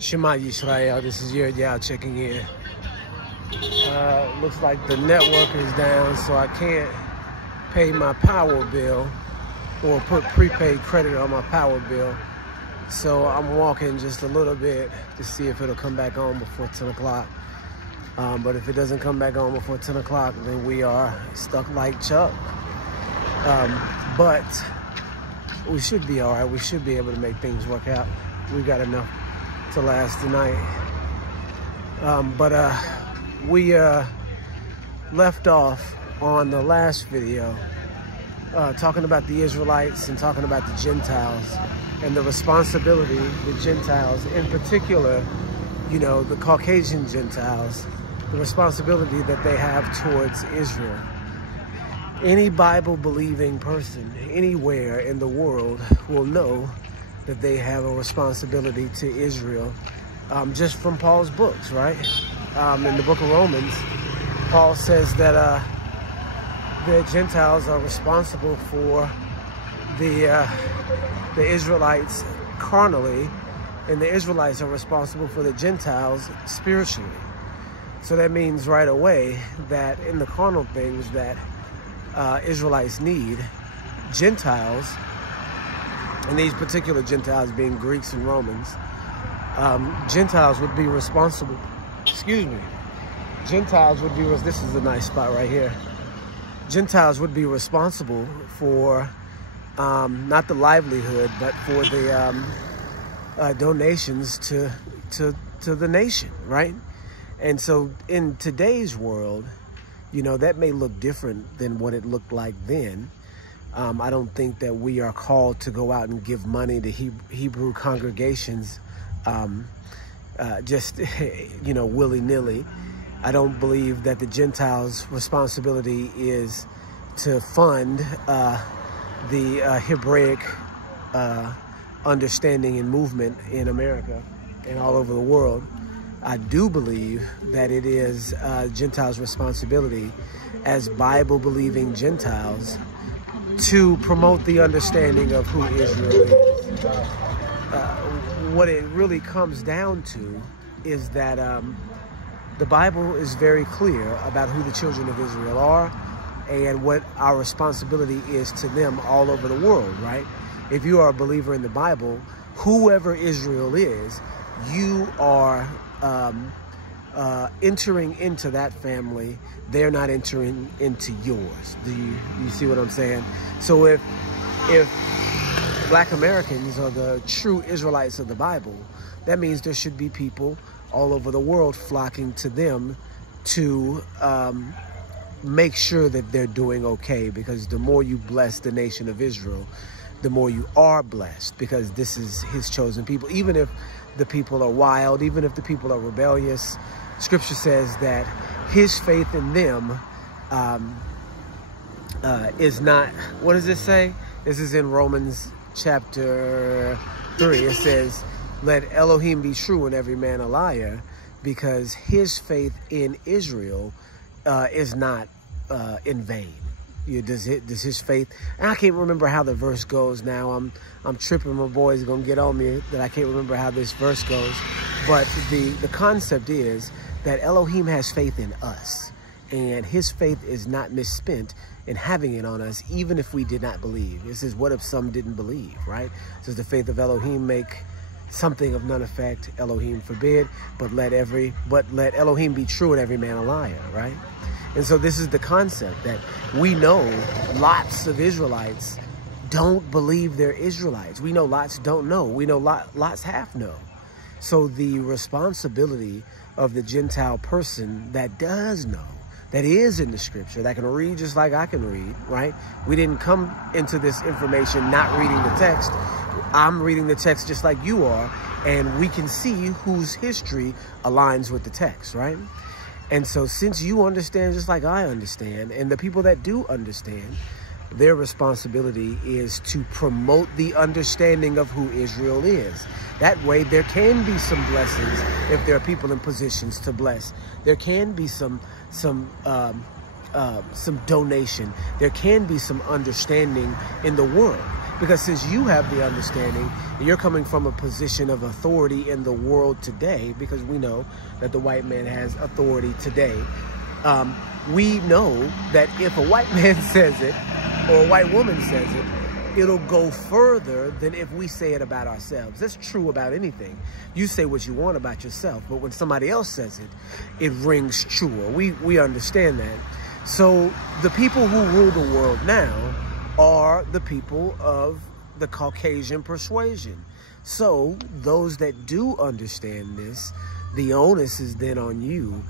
Shema Yisrael, this is Yao checking in. Looks like the network is down, so I can't pay my power bill or put prepaid credit on my power bill. So I'm walking just a little bit to see if it'll come back on before 10 o'clock. But if it doesn't come back on before 10 o'clock, then we are stuck like Chuck. But we should be all right. We should be able to make things work out. We got enough to last tonight. We left off on the last video talking about the Israelites and talking about the Gentiles and the responsibility the Gentiles, in particular, you know, the Caucasian Gentiles, the responsibility that they have towards Israel. Any Bible-believing person anywhere in the world will know that they have a responsibility to Israel, just from Paul's books, right? In the book of Romans, Paul says that the Gentiles are responsible for the Israelites carnally, and the Israelites are responsible for the Gentiles spiritually. So that means right away that in the carnal things that Israelites need, Gentiles, and these particular Gentiles being Greeks and Romans, Gentiles would be responsible. Excuse me. Gentiles would be, this is a nice spot right here. Gentiles would be responsible for not the livelihood, but for the donations to the nation, right? And so in today's world, you know, that may look different than what it looked like then. I don't think that we are called to go out and give money to Hebrew congregations just, you know, willy-nilly. I don't believe that the Gentiles' responsibility is to fund the Hebraic understanding and movement in America and all over the world. I do believe that it is Gentiles' responsibility as Bible-believing Gentiles to promote the understanding of who Israel is. What it really comes down to is that the Bible is very clear about who the children of Israel are and what our responsibility is to them all over the world, right? If you are a believer in the Bible, whoever Israel is, you are entering into that family. They're not entering into yours. Do you see what I'm saying? So if Black Americans are the true Israelites of the Bible, that means there should be people all over the world flocking to them to make sure that they're doing okay, because the more you bless the nation of Israel, the more you are blessed, because this is his chosen people. Even if the people are wild, even if the people are rebellious, Scripture says that his faith in them is not, what does it say? This is in Romans chapter 3. It says, let Elohim be true and every man a liar, because his faith in Israel is not in vain. Does his faith, and I can't remember how the verse goes now. I'm tripping. My boys are gonna get on me that I can't remember how this verse goes. But the concept is that Elohim has faith in us, and his faith is not misspent in having it on us, even if we did not believe. It says, what if some didn't believe, right? Does the faith of Elohim make something of none effect? Elohim forbid. But let Elohim be true and every man a liar, right? And so this is the concept that we know lots of Israelites don't believe they're Israelites. We know lots don't know. We know lots half know. So the responsibility of the Gentile person that does know, that is in the Scripture, that can read just like I can read, right? We didn't come into this information not reading the text. I'm reading the text just like you are, and we can see whose history aligns with the text, right? And so since you understand just like I understand, and the people that do understand, their responsibility is to promote the understanding of who Israel is. That way there can be some blessings if there are people in positions to bless. There can be some donation. There can be some understanding in the world. Because since you have the understanding, and you're coming from a position of authority in the world today, because we know that the white man has authority today, we know that if a white man says it, or a white woman says it, it'll go further than if we say it about ourselves. That's true about anything. You say what you want about yourself, but when somebody else says it, it rings truer. We understand that. So the people who rule the world now are the people of the Caucasian persuasion. So those that do understand this, the onus is then on you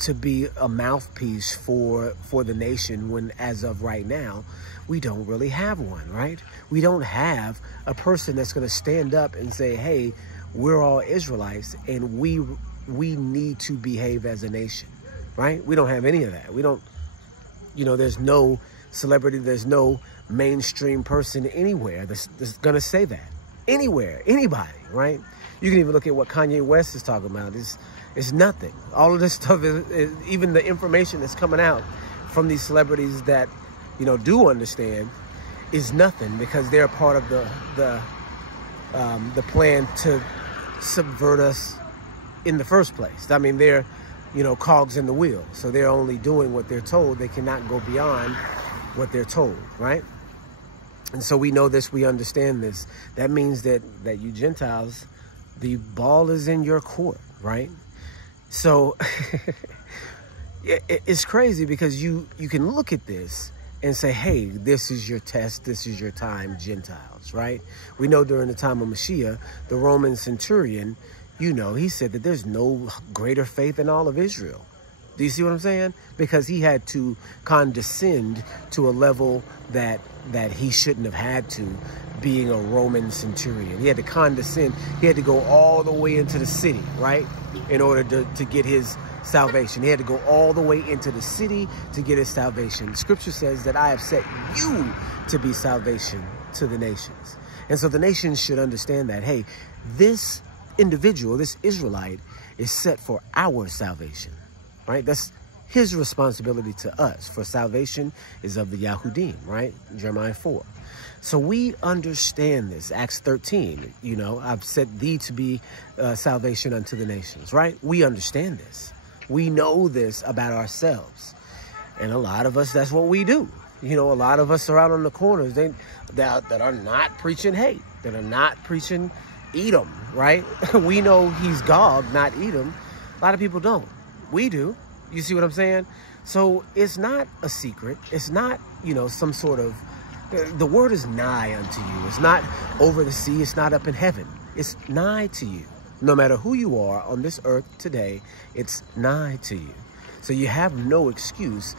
to be a mouthpiece for the nation, when as of right now, we don't really have one, right? We don't have a person that's going to stand up and say, hey, we're all Israelites and we need to behave as a nation, right? We don't have any of that. We don't, there's no celebrity, there's no mainstream person anywhere that's going to say that. Anywhere, anybody, right? You can even look at what Kanye West is talking about. It's nothing. All of this stuff is even the information that's coming out from these celebrities that, do understand, is nothing, because they're part of the plan to subvert us in the first place. I mean, they're, cogs in the wheel. So they're only doing what they're told. They cannot go beyond what they're told, right? And so we know this, we understand this. That means that you Gentiles, the ball is in your court, right? So it's crazy, because you can look at this and say, hey, this is your test, this is your time, Gentiles, right? We know during the time of Mashiach, the Roman centurion, he said that there's no greater faith in all of Israel. Do you see what I'm saying? Because he had to condescend to a level that he shouldn't have had to, being a Roman centurion. He had to condescend. He had to go all the way into the city, right, in order to get his salvation. He had to go all the way into the city to get his salvation. Scripture says that I have set you to be salvation to the nations. And so the nations should understand that, hey, this individual, this Israelite, is set for our salvation, right? That's his responsibility to us, for salvation is of the Yahudim, right? Jeremiah 4. So we understand this. Acts 13, I've set thee to be salvation unto the nations, right? We understand this. We know this about ourselves. And a lot of us, that's what we do. A lot of us are out on the corners that are not preaching hate, that are not preaching Edom, right? We know he's Gog, not Edom. A lot of people don't. We do. You see what I'm saying? So it's not a secret. It's not, some sort of, the word is nigh unto you. It's not over the sea. It's not up in heaven. It's nigh to you. No matter who you are on this earth today, it's nigh to you. So you have no excuse